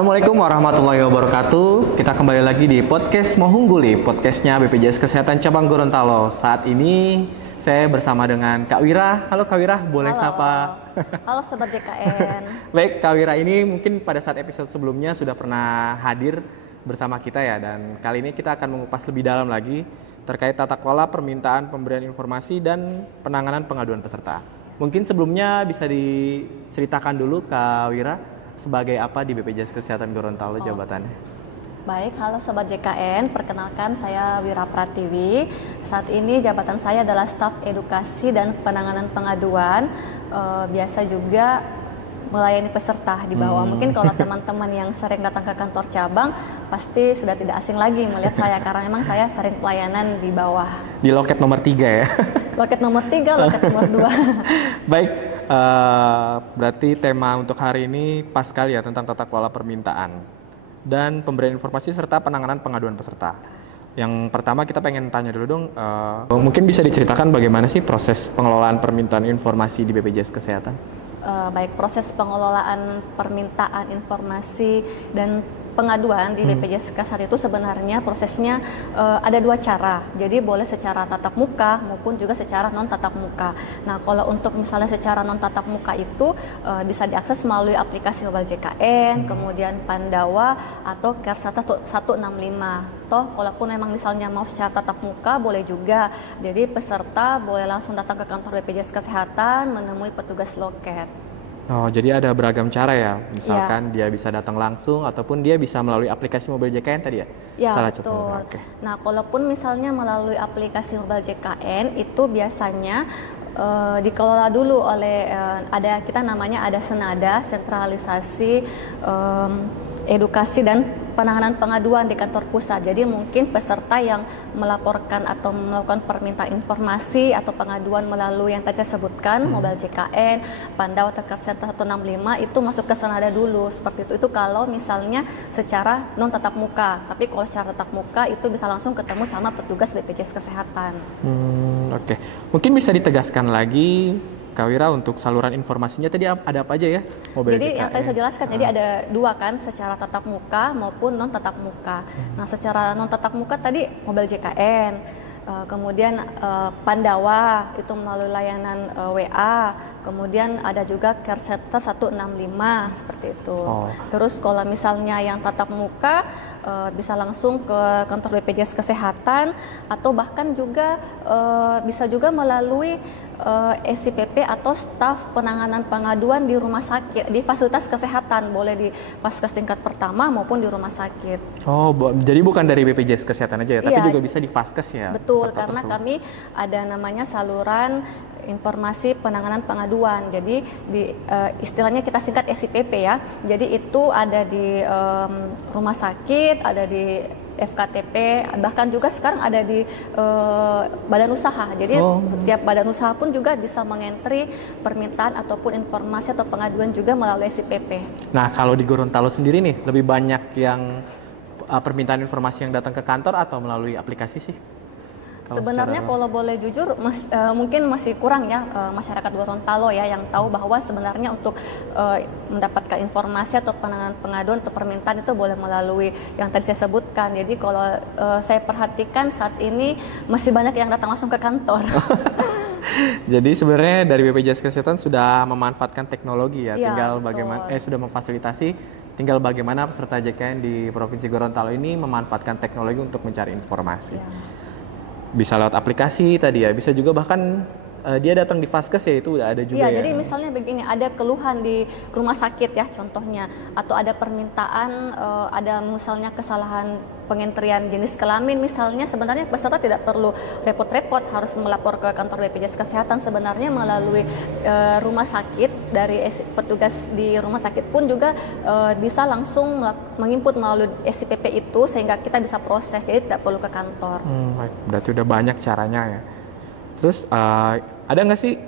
Assalamualaikum warahmatullahi wabarakatuh. Kita kembali lagi di podcast Mohungguli, podcastnya BPJS Kesehatan Cabang Gorontalo. Saat ini saya bersama dengan Kak Wira. Halo Kak Wira, boleh Halo. sapa? Halo Sobat JKN. Baik, Kak Wira ini mungkin pada saat episode sebelumnya sudah pernah hadir bersama kita ya. Dan kali ini kita akan mengupas lebih dalam lagi terkait tata kelola permintaan pemberian informasi dan penanganan pengaduan peserta. Mungkin sebelumnya bisa diceritakan dulu Kak Wira, sebagai apa di BPJS Kesehatan Gorontalo jabatannya? Baik, halo Sobat JKN, perkenalkan saya Wira Pratiwi. Saat ini jabatan saya adalah staf edukasi dan penanganan pengaduan. Biasa juga melayani peserta di bawah. Mungkin kalau teman-teman yang sering datang ke kantor cabang pasti sudah tidak asing lagi melihat saya karena memang saya sering pelayanan di bawah. Di loket nomor 3 ya? Loket nomor 3, loket nomor 2. Baik, berarti tema untuk hari ini pas sekali ya tentang tata kelola permintaan dan pemberian informasi serta penanganan pengaduan peserta. Yang pertama kita pengen tanya dulu dong, mungkin bisa diceritakan bagaimana sih proses pengelolaan permintaan informasi di BPJS Kesehatan? Baik, proses pengelolaan permintaan informasi dan pengaduan di BPJS Kesehatan itu sebenarnya prosesnya ada dua cara. Jadi boleh secara tatap muka maupun juga secara non tatap muka. Nah, kalau untuk misalnya secara non tatap muka itu bisa diakses melalui aplikasi mobile JKN, kemudian Pandawa atau Kersata 165. Toh, kalaupun memang misalnya mau secara tatap muka boleh juga. Jadi peserta boleh langsung datang ke kantor BPJS Kesehatan menemui petugas loket. Oh, jadi ada beragam cara ya. Misalkan dia bisa datang langsung ataupun dia bisa melalui aplikasi mobile JKN tadi ya? Ya, Salah betul. Oke. Nah, kalaupun misalnya melalui aplikasi mobile JKN itu biasanya dikelola dulu oleh kita namanya ada Senada, sentralisasi edukasi dan penanganan pengaduan di kantor pusat. Jadi mungkin peserta yang melaporkan atau melakukan permintaan informasi atau pengaduan melalui yang tadi saya sebutkan, mobile JKN, Pandawa atau Kersata 165 itu masuk ke Senada dulu seperti itu. Itu kalau misalnya secara non tatap muka. Tapi kalau secara tatap muka itu bisa langsung ketemu sama petugas BPJS Kesehatan. Oke. Mungkin bisa ditegaskan lagi Kak Wira untuk saluran informasinya tadi ada apa aja ya? Jadi yang tadi saya jelaskan, jadi ada dua kan, secara tatap muka maupun non tatap muka. Nah, secara non tatap muka tadi mobile JKN, kemudian Pandawa itu melalui layanan WA, kemudian ada juga Kersata 165 seperti itu. Terus kalau misalnya yang tatap muka bisa langsung ke kantor BPJS Kesehatan atau bahkan juga bisa juga melalui SIPP atau staf penanganan pengaduan di rumah sakit, di fasilitas kesehatan, boleh di Vaskes tingkat pertama maupun di rumah sakit. Oh, jadi bukan dari BPJS Kesehatan aja ya, tapi juga bisa di Vaskes ya? Betul, karena kami ada namanya saluran informasi penanganan pengaduan. Jadi istilahnya kita singkat SIPP ya. Jadi itu ada di rumah sakit, ada di FKTP, bahkan juga sekarang ada di badan usaha. Jadi tiap badan usaha pun juga bisa mengentri permintaan ataupun informasi atau pengaduan juga melalui SIPP. Nah, kalau di Gorontalo sendiri nih, lebih banyak yang permintaan informasi yang datang ke kantor atau melalui aplikasi sih? Sebenarnya kalau boleh jujur mungkin masih kurang ya masyarakat Gorontalo ya yang tahu bahwa sebenarnya untuk mendapatkan informasi atau penanganan pengaduan atau permintaan itu boleh melalui yang tadi saya sebutkan. Jadi kalau saya perhatikan saat ini masih banyak yang datang langsung ke kantor. Jadi sebenarnya dari BPJS Kesehatan sudah memanfaatkan teknologi ya, tinggal betul. bagaimana sudah memfasilitasi, tinggal bagaimana peserta JKN di Provinsi Gorontalo ini memanfaatkan teknologi untuk mencari informasi. Bisa lewat aplikasi tadi ya, bisa juga bahkan dia datang di Vaskes ya, itu udah ada juga ya. Jadi misalnya begini, ada keluhan di rumah sakit ya contohnya, atau ada permintaan, ada misalnya kesalahan pengentrian jenis kelamin misalnya, sebenarnya peserta tidak perlu repot-repot harus melapor ke kantor BPJS Kesehatan. Sebenarnya melalui rumah sakit, dari petugas di rumah sakit pun juga bisa langsung menginput melalui SIPP itu sehingga kita bisa proses, jadi tidak perlu ke kantor. Berarti udah banyak caranya ya. Terus ada nggak sih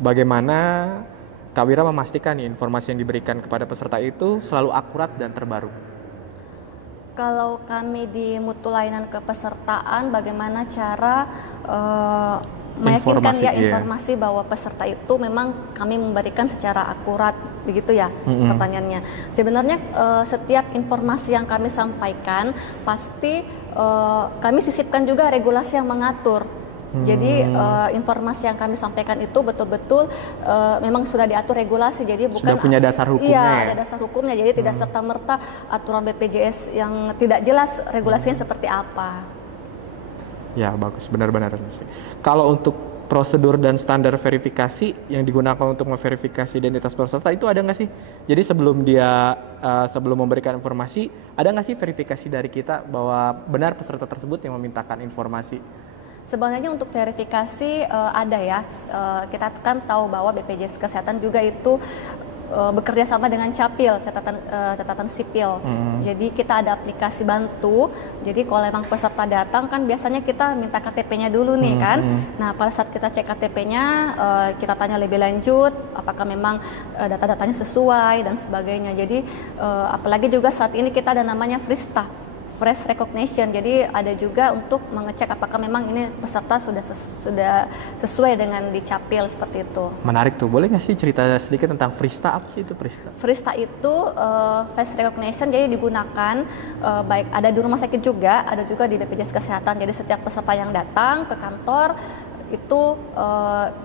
bagaimana Kak Wira memastikan nih informasi yang diberikan kepada peserta itu selalu akurat dan terbaru? Kalau kami di mutu layanan kepesertaan, bagaimana cara meyakinkan informasi bahwa peserta itu memang kami memberikan secara akurat begitu ya pertanyaannya. Sebenarnya setiap informasi yang kami sampaikan pasti kami sisipkan juga regulasi yang mengatur. Jadi informasi yang kami sampaikan itu betul-betul memang sudah diatur regulasi, jadi bukan sudah punya dasar hukumnya. Iya, ya? ada dasar hukumnya, jadi tidak serta-merta aturan BPJS yang tidak jelas regulasinya seperti apa. Ya bagus, benar-benar. Kalau untuk prosedur dan standar verifikasi yang digunakan untuk memverifikasi identitas peserta itu ada nggak sih? Jadi sebelum memberikan informasi, ada nggak sih verifikasi dari kita bahwa benar peserta tersebut yang memintakan informasi? Sebenarnya untuk verifikasi ada ya, kita kan tahu bahwa BPJS Kesehatan juga itu bekerja sama dengan Capil, catatan sipil. Jadi kita ada aplikasi bantu. Jadi kalau memang peserta datang kan biasanya kita minta KTP-nya dulu nih kan. Nah pada saat kita cek KTP-nya, kita tanya lebih lanjut apakah memang data-datanya sesuai dan sebagainya. Jadi apalagi juga saat ini kita ada namanya Frista, Fresh Recognition, jadi ada juga untuk mengecek apakah memang ini peserta sudah sesuai dengan dicapil seperti itu. Menarik tuh, boleh nggak sih cerita sedikit tentang Frista? Apa sih itu Frista? Frista itu Face Recognition, jadi digunakan baik ada di rumah sakit juga, ada juga di BPJS Kesehatan. Jadi setiap peserta yang datang ke kantor itu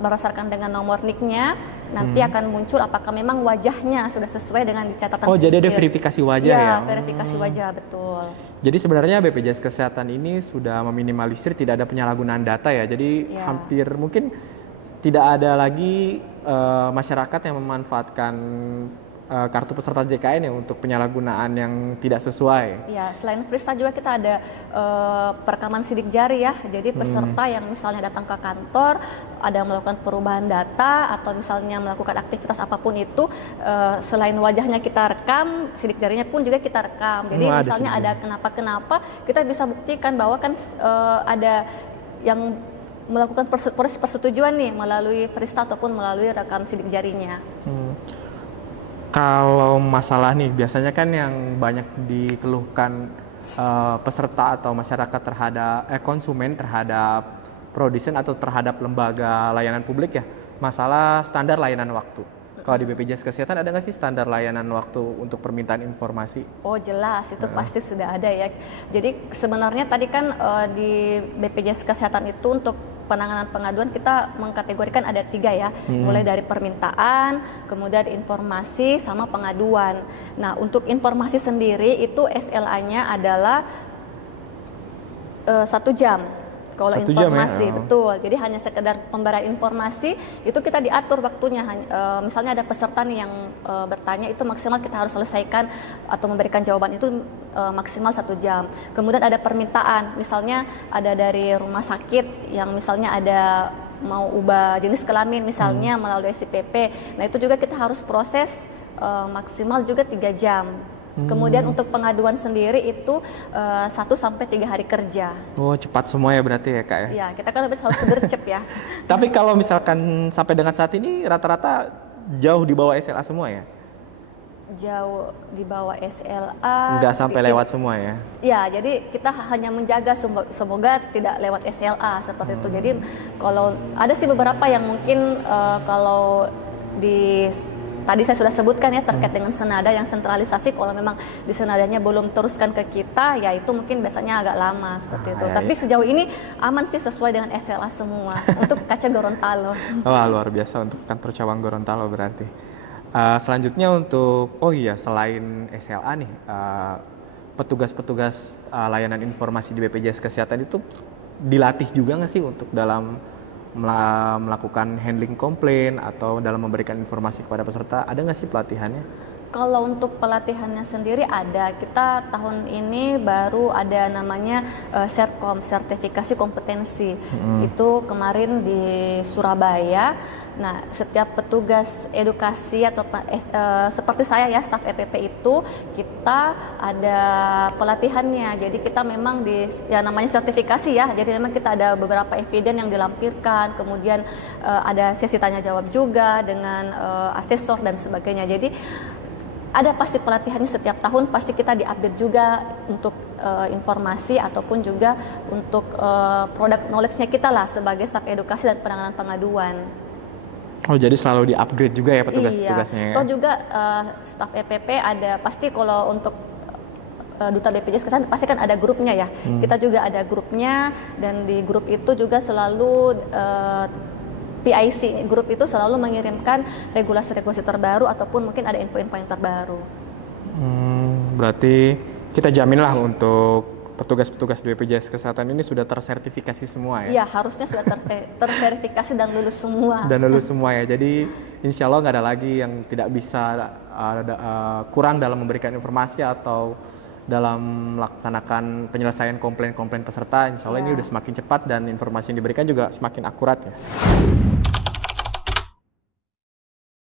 berdasarkan dengan nomor NIK-nya nanti akan muncul apakah memang wajahnya sudah sesuai dengan di catatan sipil. Jadi ada verifikasi wajah ya? Verifikasi wajah, betul. Jadi sebenarnya BPJS Kesehatan ini sudah meminimalisir tidak ada penyalahgunaan data ya. Jadi hampir mungkin tidak ada lagi masyarakat yang memanfaatkan kartu peserta JKN ya untuk penyalahgunaan yang tidak sesuai. Ya, selain Frista juga kita ada perekaman sidik jari ya. Jadi peserta yang misalnya datang ke kantor, ada melakukan perubahan data atau misalnya melakukan aktivitas apapun itu, selain wajahnya kita rekam, sidik jarinya pun juga kita rekam. Jadi misalnya ada kenapa-kenapa, kita bisa buktikan bahwa kan ada yang melakukan proses persetujuan nih melalui Frista ataupun melalui rekam sidik jarinya. Kalau masalah nih, biasanya kan yang banyak dikeluhkan peserta atau masyarakat terhadap konsumen terhadap produsen atau terhadap lembaga layanan publik ya, masalah standar layanan waktu. Kalau di BPJS Kesehatan ada nggak sih standar layanan waktu untuk permintaan informasi? Oh jelas, itu pasti sudah ada ya. Jadi sebenarnya tadi kan di BPJS Kesehatan itu untuk penanganan pengaduan kita mengkategorikan ada 3 ya, mulai dari permintaan, kemudian informasi, sama pengaduan. Nah untuk informasi sendiri itu SLA-nya adalah 1 jam. Kalau informasi ya? Betul, jadi hanya sekedar pemberian informasi itu kita diatur waktunya. Misalnya ada peserta nih yang bertanya, itu maksimal kita harus selesaikan atau memberikan jawaban itu maksimal 1 jam. Kemudian ada permintaan, misalnya ada dari rumah sakit yang misalnya ada mau ubah jenis kelamin misalnya melalui SIPP. Nah itu juga kita harus proses maksimal juga 3 jam. Kemudian untuk pengaduan sendiri itu 1 sampai 3 hari kerja. Oh cepat semua ya berarti ya Kak ya? Iya, kita kan harus gercep ya. Tapi kalau misalkan sampai dengan saat ini rata-rata jauh di bawah SLA semua ya? Jauh di bawah SLA. Nggak sampai lewat semua ya? Ya, jadi kita hanya menjaga semoga tidak lewat SLA seperti itu. Jadi kalau ada sih beberapa yang mungkin kalau tadi saya sudah sebutkan ya terkait dengan senada yang sentralisasi, kalau memang di senadanya belum teruskan ke kita, ya itu mungkin biasanya agak lama seperti itu. Tapi sejauh ini aman sih sesuai dengan SLA semua untuk kaca Gorontalo. Wah luar biasa untuk kantor cabang Gorontalo berarti. Selanjutnya untuk, selain SLA nih, petugas-petugas layanan informasi di BPJS Kesehatan itu dilatih juga nggak sih untuk dalam melakukan handling komplain atau dalam memberikan informasi kepada peserta, ada nggak sih pelatihannya? Kalau untuk pelatihannya sendiri ada, kita tahun ini baru ada namanya Serkom, sertifikasi kompetensi. Itu kemarin di Surabaya. Nah, setiap petugas edukasi atau seperti saya ya, staf EPP itu kita ada pelatihannya. Jadi kita memang namanya sertifikasi ya. Jadi memang kita ada beberapa eviden yang dilampirkan, kemudian ada sesi tanya jawab juga dengan asesor dan sebagainya. Jadi ada pasti pelatihannya setiap tahun, pasti kita diupdate juga untuk informasi ataupun juga untuk produk knowledge-nya kita lah sebagai staf edukasi dan penanganan pengaduan. Oh, jadi selalu di-upgrade juga ya petugas-petugasnya Iya, ya? toh juga staf EPP ada pasti kalau untuk Duta BPJS Kesehatan pasti kan ada grupnya ya. Kita juga ada grupnya dan di grup itu juga selalu PIC grup itu selalu mengirimkan regulasi-regulasi terbaru ataupun mungkin ada info-info yang terbaru. Berarti kita jaminlah untuk petugas-petugas BPJS Kesehatan ini sudah tersertifikasi semua ya? Iya, harusnya sudah terverifikasi dan lulus semua. Dan lulus semua ya. Jadi insya Allah nggak ada lagi yang tidak bisa kurang dalam memberikan informasi atau dalam melaksanakan penyelesaian komplain-komplain peserta. Insya Allah ini udah semakin cepat dan informasi yang diberikan juga semakin akurat ya.